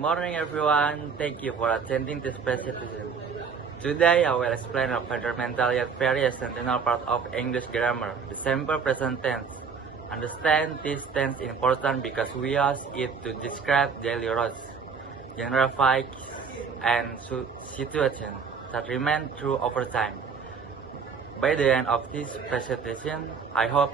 Morning everyone, thank you for attending this presentation. Today I will explain a fundamental yet very essential part of English grammar, the simple present tense. Understand this tense important because we use it to describe daily roles, general facts, and situations that remain true over time. By the end of this presentation, I hope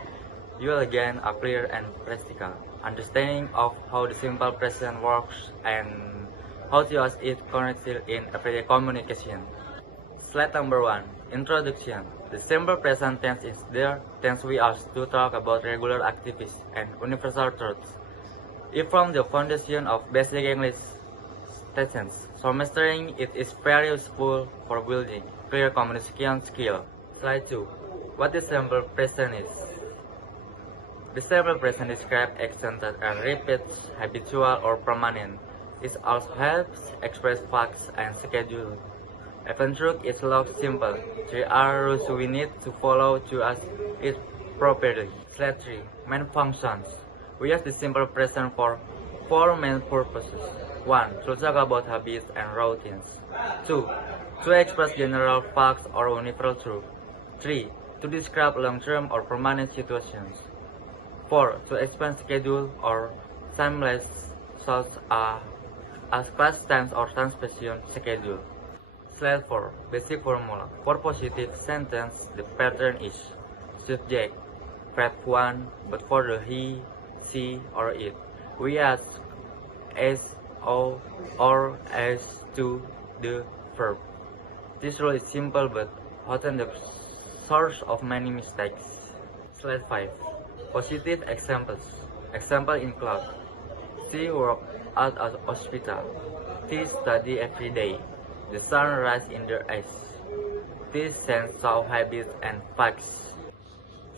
you will gain a clear and practical understanding of how the simple present works and how to use it correctly in everyday communication. Slide number 1. Introduction. The simple present tense is the tense we use to talk about regular activities and universal truths. It forms the foundation of basic English sentence, so mastering it is very useful for building clear communication skill. Slide 2. What the simple present is. The simple present describes actions that are repeated, habitual, or permanent. It also helps express facts and schedule. Even though it looks simple, there are rules we need to follow to use it properly. Slide 3. Main functions. We use the simple present for 4 main purposes. 1. To talk about habits and routines. 2. To express general facts or universal truth. 3. To describe long-term or permanent situations. 4. To explain schedule or timeless such as class times or transportation schedule. Slide 4. Basic formula. For positive sentence, the pattern is subject, verb 1, but for the he, she, or it, we add s, o, or s to the verb. This rule is simple but often the source of many mistakes. Slide 5. Positive examples. Example include: she works at a hospital. She study every day. The sun rises in the east. This sense of habits and facts.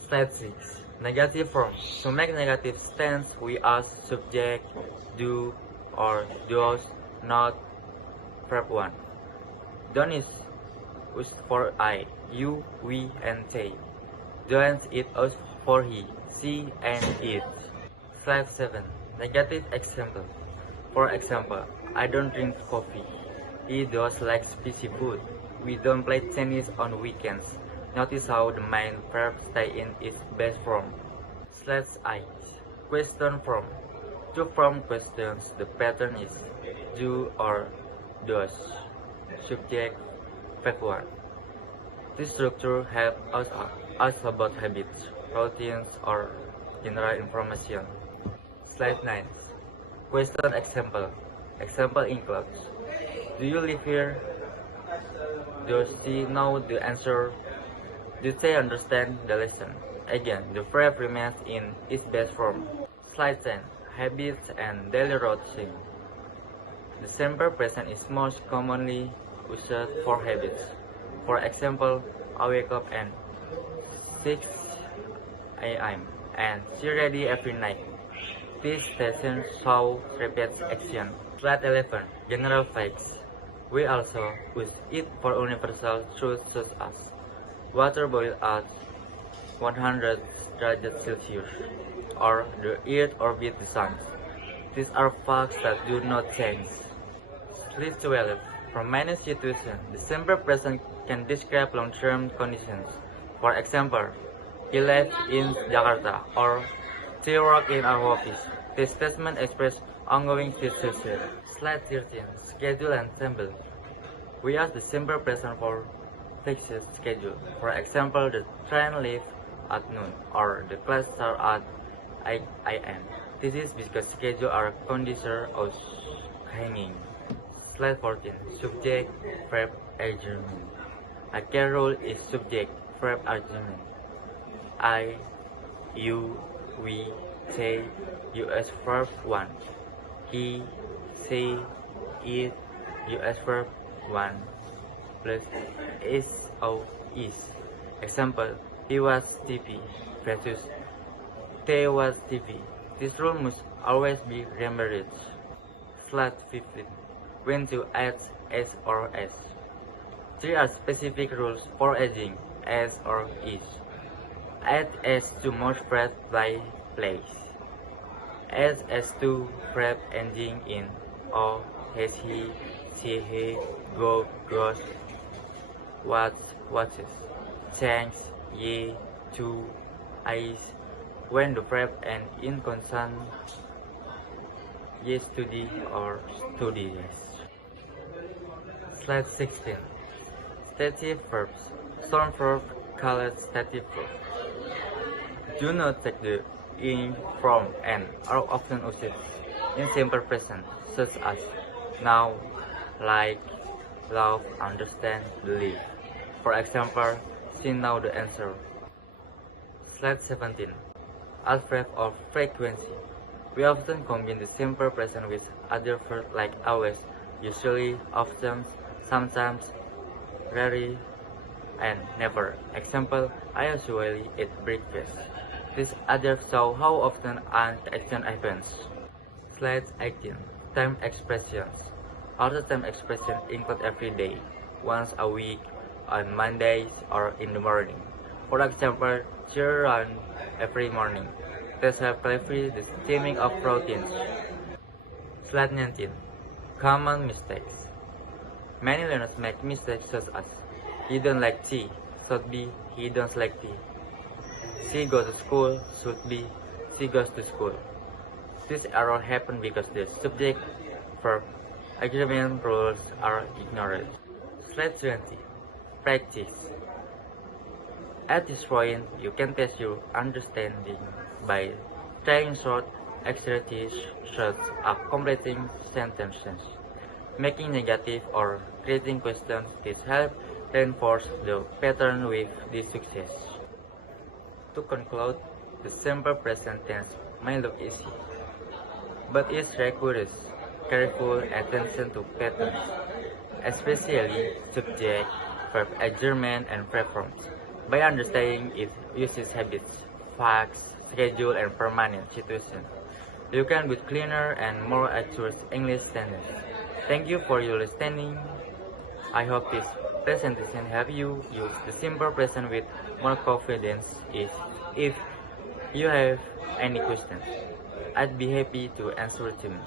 Slide 6. Negative form. To make negative tense, we ask subject, do, or does, not, verb 1. Don't is used for I, you, we, and they. Don't is used for he, she, and it. Slide 7. Negative example. For example, I don't drink coffee. He does like spicy food. We don't play tennis on weekends. Notice how the main verb stays in its best form. Slide 8. Question form. To form questions, the pattern is do or does. Subject, verb 1. This structure helps us about habits, routines, or general information. Slide 9. Question example. Example includes: do you live here? Does she know the answer? Do they understand the lesson? Again, the verb remains in its best form. Slide 10. Habits and daily routine. The simple present is most commonly used for habits. For example, I wake up at 6 a.m. and she ready every night. This session shows repeats action. Slide 11. General facts. We also use it for universal truths such as water boils at 100 degrees Celsius, or the earth orbits the sun. These are facts that do not change. Slide 12. For many situations, the simple present can describe long-term conditions. For example, he lives in Jakarta, or she works in our office. This statement expresses ongoing situation. Slide 13. Schedule and symbol. We use the simple present for fixed schedule. For example, the train leaves at noon, or the class starts at 8 a.m. This is because schedules are conditions of hanging. Slide 14. Subject, verb, argument. A key rule is subject, verb, argument. I, you, we, they, US verb 1. He, she, it, US verb 1 plus is. Example, he was TV versus they was TV. This rule must always be remembered. Slide 15. When to add s or s. There are specific rules for adding s or is. Add s to most verbs by place. Add s to verb ending in o has he, see he, go, goes, watch, watches, thanks, ye, to, eyes, when the verb and in consonant, ye study or studies. Slide 16. Stative verbs. Storm verb called stative verb. Do not take the in, from, and are often used in simple present, such as now, like, love, understand, believe. For example, see now the answer. Slide 17. Adverb of frequency. We often combine the simple present with other verbs like always, usually, often, sometimes, rarely, and never. Example, I usually eat breakfast. This adverb shows how often an action happens. Slide 18. Time expressions. Other time expressions include every day, once a week, on Mondays, or in the morning. For example, she runs every morning. These help clarify the steaming of proteins. Slide 19. Common mistakes. Many learners make mistakes such as he don't like tea, should be he don't like tea. She goes to school, should be she goes to school. This error happens because the subject, verb, agreement rules are ignored. Slide 20. Practice. At this point, you can test your understanding by trying short exercises such as completing sentences, making negative or creating questions. This helps reinforce the pattern with the success. To conclude, the simple present tense may look easy, but it requires careful attention to patterns, especially subject, verb, adjournment, and preforms. By understanding its usage habits, facts, schedule, and permanent situation, you can build cleaner and more accurate English sentences. Thank you for your listening. I hope this presentation helps you use the simple present with more confidence. If you have any questions, I'd be happy to answer them.